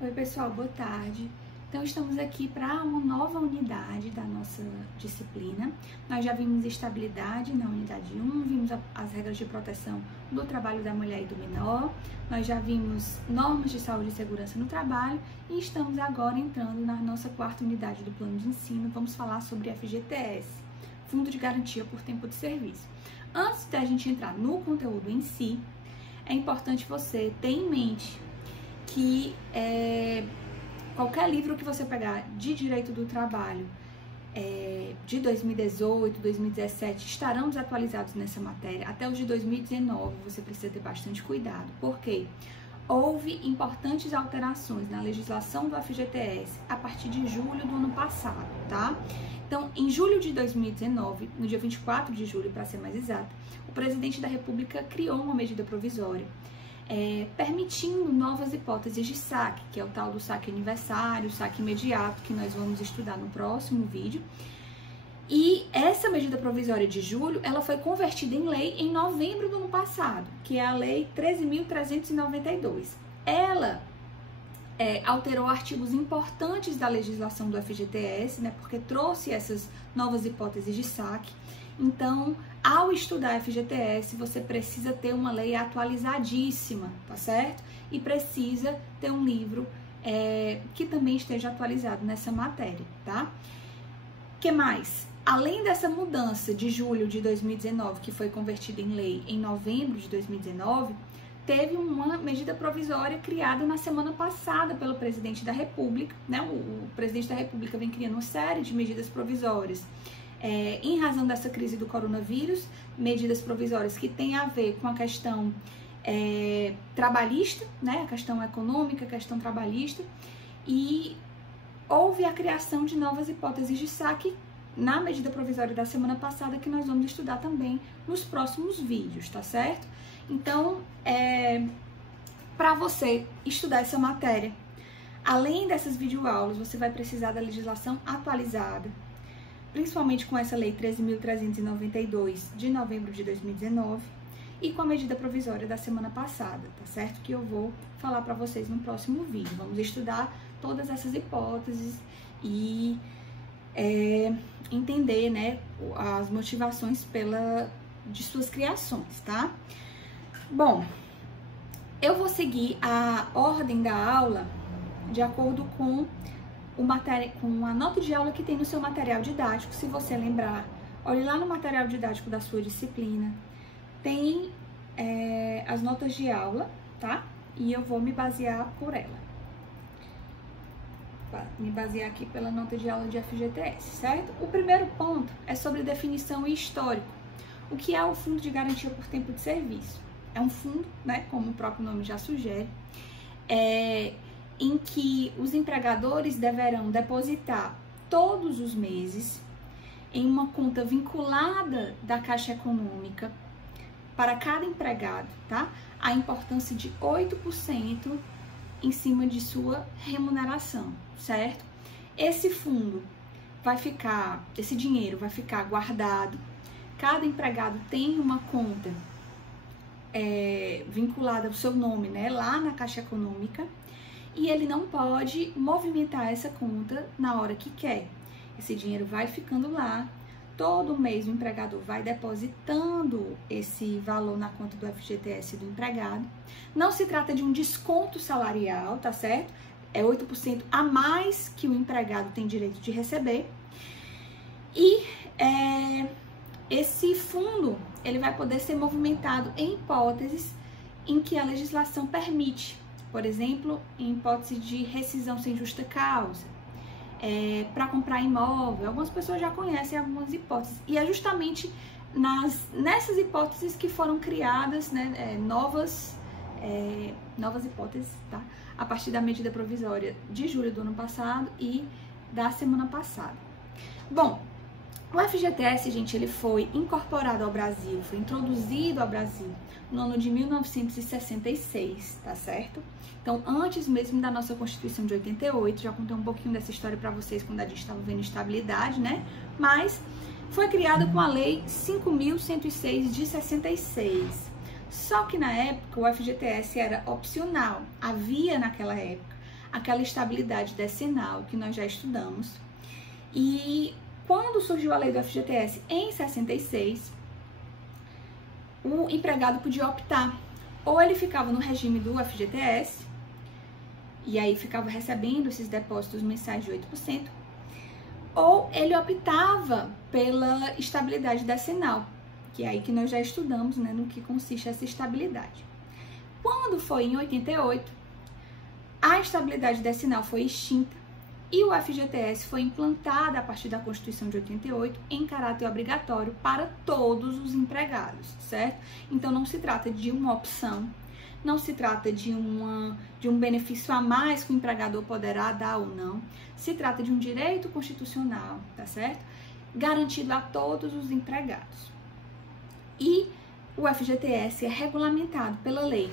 Oi pessoal, boa tarde. Então estamos aqui para uma nova unidade da nossa disciplina. Nós já vimos estabilidade na unidade 1, vimos as regras de proteção do trabalho da mulher e do menor, nós já vimos normas de saúde e segurança no trabalho e estamos agora entrando na nossa quarta unidade do plano de ensino. Vamos falar sobre FGTS, Fundo de Garantia por Tempo de Serviço. Antes da gente entrar no conteúdo em si, é importante você ter em mente que qualquer livro que você pegar de direito do trabalho de 2018, 2017 estarão desatualizados nessa matéria. Até os de 2019 você precisa ter bastante cuidado, porque houve importantes alterações na legislação do FGTS a partir de julho do ano passado, tá? Então, em julho de 2019, no dia 24 de julho, para ser mais exata, o presidente da República criou uma medida provisória permitindo novas hipóteses de saque, que é o tal do saque aniversário, saque imediato, que nós vamos estudar no próximo vídeo. E essa medida provisória de julho, ela foi convertida em lei em novembro do ano passado, que é a Lei 13.392. Ela alterou artigos importantes da legislação do FGTS, né, porque trouxe essas novas hipóteses de saque. Então, ao estudar FGTS, você precisa ter uma lei atualizadíssima, tá certo? E precisa ter um livro que também esteja atualizado nessa matéria, tá? Que mais? Além dessa mudança de julho de 2019, que foi convertida em lei em novembro de 2019, teve uma medida provisória criada na semana passada pelo presidente da República, né? O presidente da República vem criando uma série de medidas provisórias em razão dessa crise do coronavírus, medidas provisórias que têm a ver com a questão trabalhista, né? A questão econômica, a questão trabalhista, e houve a criação de novas hipóteses de saque na medida provisória da semana passada, que nós vamos estudar também nos próximos vídeos, tá certo? Então, para você estudar essa matéria, além dessas videoaulas, você vai precisar da legislação atualizada, principalmente com essa Lei 13.392 de novembro de 2019 e com a medida provisória da semana passada, tá certo? Que eu vou falar para vocês no próximo vídeo. Vamos estudar todas essas hipóteses e entender, né, as motivações de suas criações, tá? Bom, eu vou seguir a ordem da aula de acordo com a nota de aula que tem no seu material didático. Se você lembrar, olhe lá no material didático da sua disciplina, tem as notas de aula, tá? E eu vou me basear por ela. Me basear aqui pela nota de aula de FGTS, certo? O primeiro ponto é sobre definição e histórico. O que é o Fundo de Garantia por Tempo de Serviço? É um fundo, né, como o próprio nome já sugere, em que os empregadores deverão depositar todos os meses em uma conta vinculada da Caixa Econômica para cada empregado, tá? A importância de 8% em cima de sua remuneração, certo? Esse fundo esse dinheiro vai ficar guardado. Cada empregado tem uma conta vinculada ao seu nome, né, lá na Caixa Econômica, e ele não pode movimentar essa conta na hora que quer. Esse dinheiro vai ficando lá, todo mês o empregador vai depositando esse valor na conta do FGTS do empregado. Não se trata de um desconto salarial, tá certo? É 8% a mais que o empregado tem direito de receber. E esse fundo, ele vai poder ser movimentado em hipóteses em que a legislação permite. Por exemplo, em hipótese de rescisão sem justa causa, para comprar imóvel. Algumas pessoas já conhecem algumas hipóteses. E é justamente nessas hipóteses que foram criadas, né, novas hipóteses, tá? A partir da medida provisória de julho do ano passado e da semana passada. Bom, o FGTS, gente, ele foi incorporado ao Brasil, foi introduzido ao Brasil no ano de 1966, tá certo? Então, antes mesmo da nossa Constituição de 88, já contei um pouquinho dessa história para vocês quando a gente estava vendo estabilidade, né? Mas foi criado com a Lei 5.106 de 66. Só que na época o FGTS era opcional, havia naquela época aquela estabilidade decenal que nós já estudamos. E quando surgiu a lei do FGTS em 66, o empregado podia optar, ou ele ficava no regime do FGTS, e aí ficava recebendo esses depósitos mensais de 8%, ou ele optava pela estabilidade decenal, que é aí que nós já estudamos, né, no que consiste essa estabilidade. Quando foi em 88, a estabilidade decenal foi extinta e o FGTS foi implantado a partir da Constituição de 88 em caráter obrigatório para todos os empregados, certo? Então não se trata de uma opção, não se trata de um benefício a mais que o empregador poderá dar ou não, se trata de um direito constitucional, tá certo? Garantido a todos os empregados. E o FGTS é regulamentado pela lei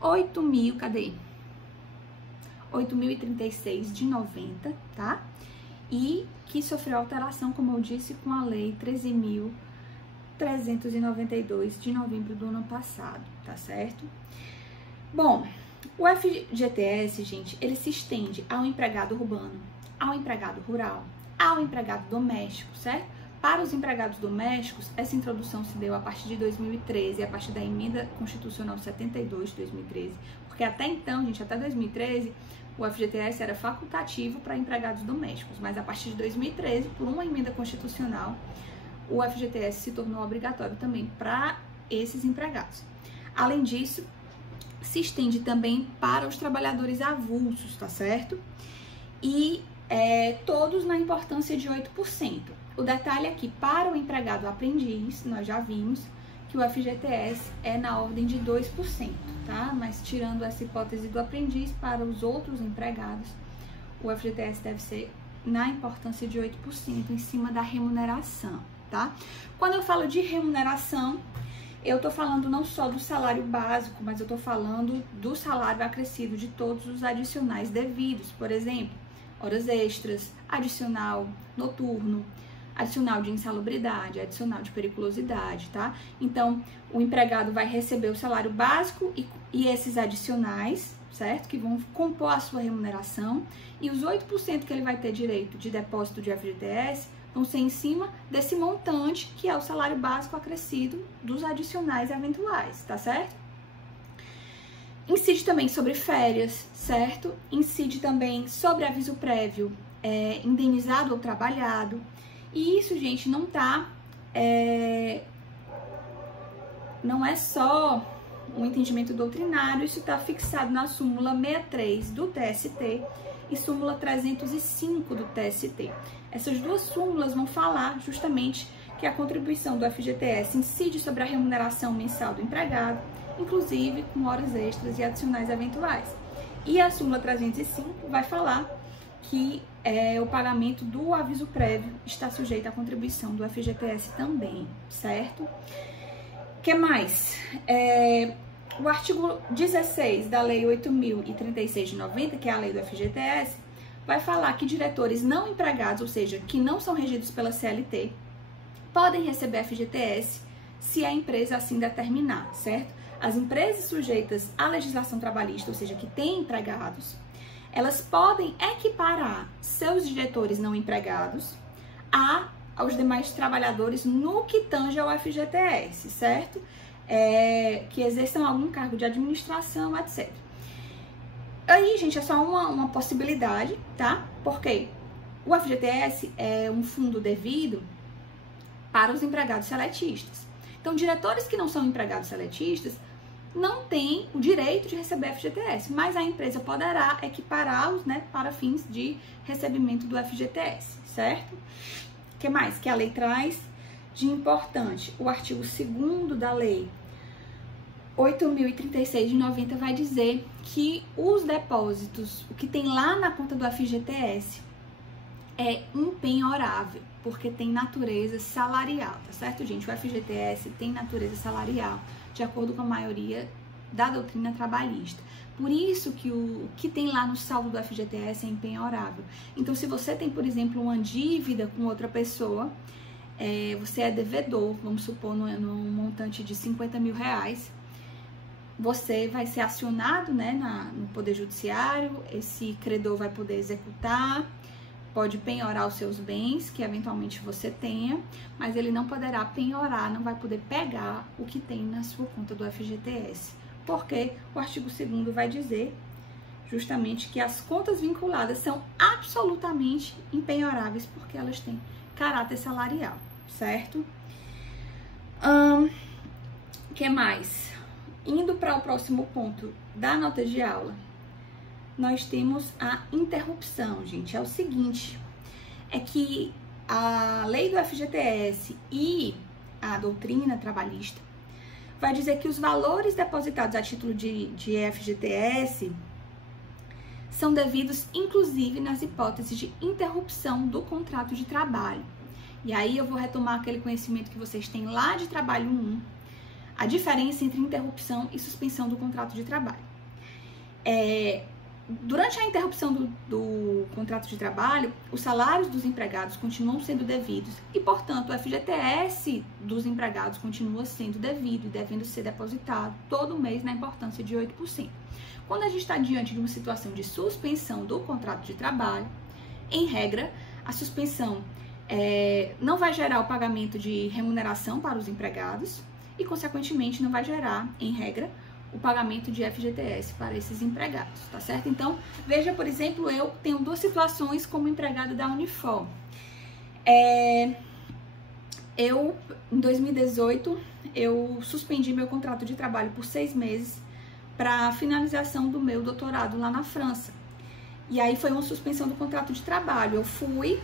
8.036 de 90, tá? E que sofreu alteração, como eu disse, com a lei 13.392 de novembro do ano passado, tá certo? Bom, o FGTS, gente, ele se estende ao empregado urbano, ao empregado rural, ao empregado doméstico, certo? Para os empregados domésticos, essa introdução se deu a partir de 2013, a partir da Emenda Constitucional 72 de 2013, porque até então, gente, até 2013, o FGTS era facultativo para empregados domésticos, mas a partir de 2013, por uma emenda constitucional, o FGTS se tornou obrigatório também para esses empregados. Além disso, se estende também para os trabalhadores avulsos, tá certo? E todos na importância de 8%. O detalhe é que para o empregado aprendiz, nós já vimos que o FGTS é na ordem de 2%, tá? Mas tirando essa hipótese do aprendiz, para os outros empregados, o FGTS deve ser na importância de 8% em cima da remuneração, tá? Quando eu falo de remuneração, eu tô falando não só do salário básico, mas eu tô falando do salário acrescido de todos os adicionais devidos, por exemplo, horas extras, adicional noturno, adicional de insalubridade, adicional de periculosidade, tá? Então, o empregado vai receber o salário básico e esses adicionais, certo? Que vão compor a sua remuneração, e os 8% que ele vai ter direito de depósito de FGTS vão ser em cima desse montante, que é o salário básico acrescido dos adicionais eventuais, tá certo? Incide também sobre férias, certo? Incide também sobre aviso prévio indenizado ou trabalhado. E isso, gente, não é só um entendimento doutrinário, isso está fixado na súmula 63 do TST e súmula 305 do TST. Essas duas súmulas vão falar justamente que a contribuição do FGTS incide sobre a remuneração mensal do empregado, inclusive com horas extras e adicionais eventuais. E a súmula 305 vai falar que o pagamento do aviso prévio está sujeito à contribuição do FGTS também, certo? O que mais? O artigo 16 da Lei 8.036 de 90, que é a lei do FGTS, vai falar que diretores não empregados, ou seja, que não são regidos pela CLT, podem receber FGTS se a empresa assim determinar, certo? As empresas sujeitas à legislação trabalhista, ou seja, que têm empregados, elas podem equiparar seus diretores não empregados aos demais trabalhadores no que tange ao FGTS, certo? Que exerçam algum cargo de administração, etc. Aí, gente, é só uma possibilidade, tá? Porque o FGTS é um fundo devido para os empregados seletistas. Então, diretores que não são empregados seletistas não têm o direito de receber FGTS, mas a empresa poderá equipará-los, né, para fins de recebimento do FGTS, certo? O que mais que a lei traz de importante? O artigo 2º da lei 8.036 de 90 vai dizer que os depósitos, o que tem lá na conta do FGTS, é impenhorável, porque tem natureza salarial, tá certo, gente? O FGTS tem natureza salarial, de acordo com a maioria da doutrina trabalhista. Por isso que o que tem lá no saldo do FGTS é impenhorável. Então, se você tem, por exemplo, uma dívida com outra pessoa, você é devedor, vamos supor, num montante de 50 mil reais, você vai ser acionado, né, no Poder Judiciário, esse credor vai poder executar, pode penhorar os seus bens, que eventualmente você tenha, mas ele não poderá penhorar, não vai poder pegar o que tem na sua conta do FGTS, porque o artigo 2º vai dizer justamente que as contas vinculadas são absolutamente impenhoráveis, porque elas têm caráter salarial, certo? Que mais? Indo para o próximo ponto da nota de aula, nós temos a interrupção, gente. É o seguinte, é que a lei do FGTS e a doutrina trabalhista vai dizer que os valores depositados a título de FGTS são devidos, inclusive, nas hipóteses de interrupção do contrato de trabalho. E aí eu vou retomar aquele conhecimento que vocês têm lá de trabalho 1, a diferença entre interrupção e suspensão do contrato de trabalho. Durante a interrupção do contrato de trabalho, os salários dos empregados continuam sendo devidos e, portanto, o FGTS dos empregados continua sendo devido e devendo ser depositado todo mês na importância de 8%. Quando a gente está diante de uma situação de suspensão do contrato de trabalho, em regra, a suspensão não vai gerar o pagamento de remuneração para os empregados e, consequentemente, não vai gerar, em regra, o pagamento de FGTS para esses empregados, tá certo? Então, veja, por exemplo, eu tenho 2 situações como empregada da Unifor. Em 2018, eu suspendi meu contrato de trabalho por 6 meses para finalização do meu doutorado lá na França. E aí foi uma suspensão do contrato de trabalho. Eu fui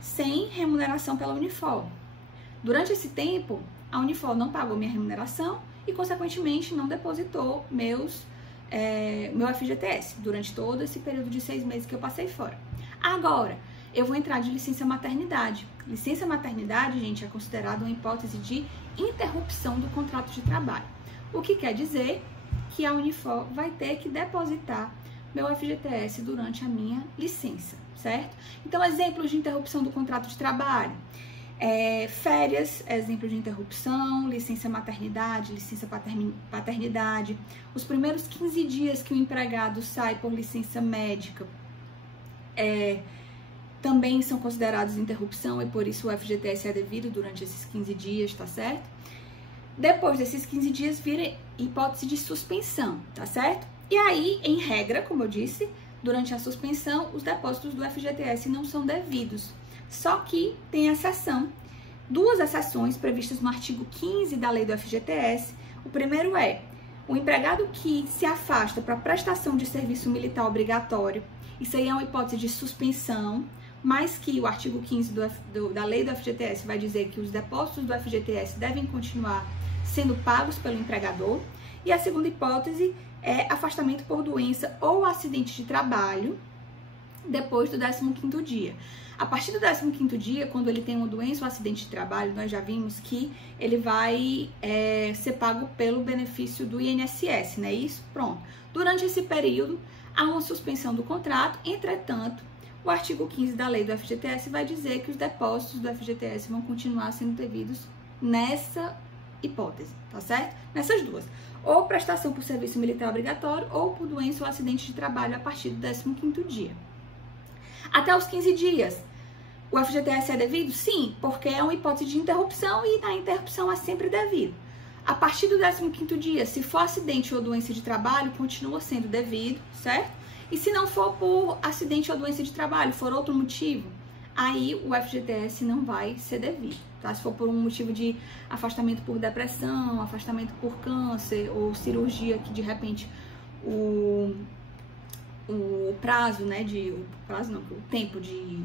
sem remuneração pela Unifor. Durante esse tempo, a Unifor não pagou minha remuneração e, consequentemente, não depositou meu FGTS durante todo esse período de 6 meses que eu passei fora. Agora, eu vou entrar de licença maternidade. Licença maternidade, gente, é considerada uma hipótese de interrupção do contrato de trabalho. O que quer dizer que a Unifor vai ter que depositar meu FGTS durante a minha licença, certo? Então, exemplos de interrupção do contrato de trabalho. Férias, exemplo de interrupção, licença maternidade, licença paternidade, os primeiros 15 dias que o empregado sai por licença médica também são considerados interrupção e por isso o FGTS é devido durante esses 15 dias, tá certo? Depois desses 15 dias vira hipótese de suspensão, tá certo? E aí, em regra, como eu disse, durante a suspensão, os depósitos do FGTS não são devidos. Só que tem exceção, 2 exceções previstas no artigo 15 da lei do FGTS. O primeiro é o empregado que se afasta para prestação de serviço militar obrigatório. Isso aí é uma hipótese de suspensão, mas que o artigo 15 da lei do FGTS vai dizer que os depósitos do FGTS devem continuar sendo pagos pelo empregador. E a segunda hipótese é afastamento por doença ou acidente de trabalho depois do 15º dia. A partir do 15º dia, quando ele tem uma doença ou acidente de trabalho, nós já vimos que ele vai ser pago pelo benefício do INSS, não é isso? Pronto. Durante esse período, há uma suspensão do contrato, entretanto, o artigo 15 da lei do FGTS vai dizer que os depósitos do FGTS vão continuar sendo devidos nessa hipótese, tá certo? Nessas 2. Ou prestação por serviço militar obrigatório ou por doença ou acidente de trabalho a partir do 15º dia. Até os 15 dias, o FGTS é devido? Sim, porque é uma hipótese de interrupção e na interrupção é sempre devido. A partir do 15º dia, se for acidente ou doença de trabalho, continua sendo devido, certo? E se não for por acidente ou doença de trabalho, for outro motivo, aí o FGTS não vai ser devido, tá? Se for por um motivo de afastamento por depressão, afastamento por câncer ou cirurgia que de repente o prazo, né, o tempo de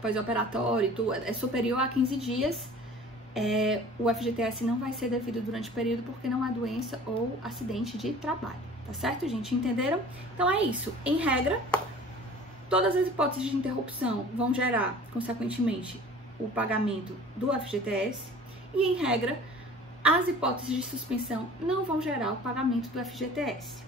pós-operatório e tudo é superior a 15 dias, o FGTS não vai ser devido durante o período porque não é doença ou acidente de trabalho, tá certo, gente? Entenderam? Então é isso. Em regra, todas as hipóteses de interrupção vão gerar, consequentemente, o pagamento do FGTS e, em regra, as hipóteses de suspensão não vão gerar o pagamento do FGTS,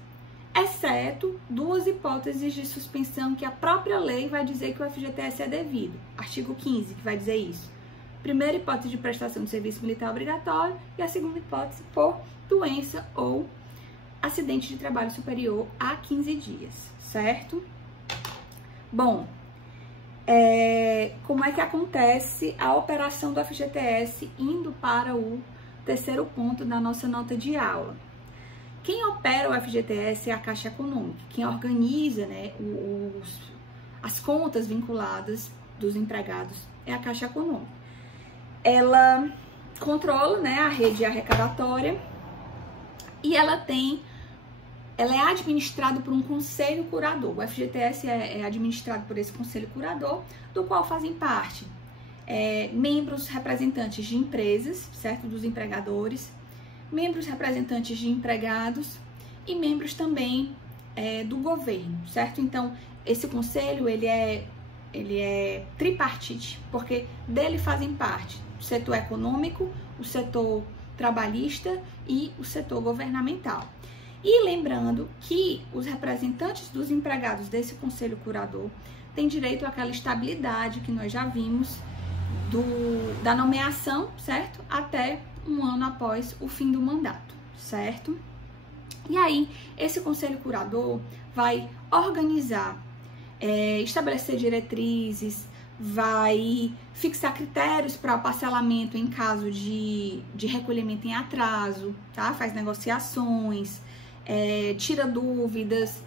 exceto 2 hipóteses de suspensão que a própria lei vai dizer que o FGTS é devido. Artigo 15, que vai dizer isso. Primeira hipótese de prestação de serviço militar obrigatório e a segunda hipótese por doença ou acidente de trabalho superior a 15 dias, certo? Bom, como é que acontece a operação do FGTS indo para o terceiro ponto da nossa nota de aula? Quem opera o FGTS é a Caixa Econômica, quem organiza, né, as contas vinculadas dos empregados é a Caixa Econômica. Ela controla, né, a rede arrecadatória e ela é administrada por um conselho curador. O FGTS é administrado por esse conselho curador, do qual fazem parte membros representantes de empresas, certo? Dos empregadores, membros representantes de empregados e membros também do governo, certo? Então, esse conselho, ele é tripartite, porque dele fazem parte o setor econômico, o setor trabalhista e o setor governamental. E lembrando que os representantes dos empregados desse conselho curador têm direito àquela estabilidade que nós já vimos da nomeação, certo? Até um ano após o fim do mandato, certo? E aí, esse conselho curador vai organizar, estabelecer diretrizes, vai fixar critérios para o parcelamento em caso de recolhimento em atraso, tá? Faz negociações, tira dúvidas,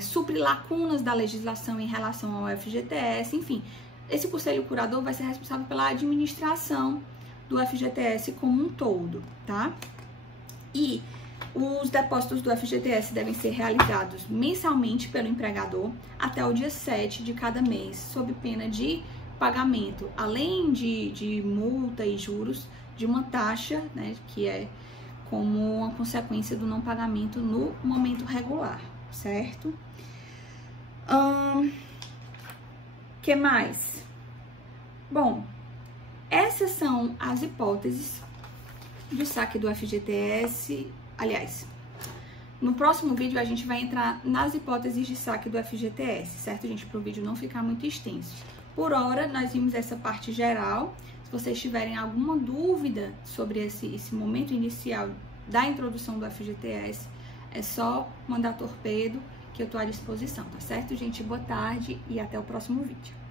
supre lacunas da legislação em relação ao FGTS, enfim. Esse conselho curador vai ser responsável pela administração do FGTS como um todo, tá? E os depósitos do FGTS devem ser realizados mensalmente pelo empregador até o dia 7 de cada mês, sob pena de pagamento, além de multa e juros, de uma taxa, né, que é como uma consequência do não pagamento no momento regular, certo? Que mais? Bom, essas são as hipóteses do saque do FGTS. Aliás, no próximo vídeo a gente vai entrar nas hipóteses de saque do FGTS, certo, gente? Para o vídeo não ficar muito extenso. Por hora, nós vimos essa parte geral. Se vocês tiverem alguma dúvida sobre esse momento inicial da introdução do FGTS, é só mandar torpedo que eu estou à disposição, tá certo, gente? Boa tarde e até o próximo vídeo.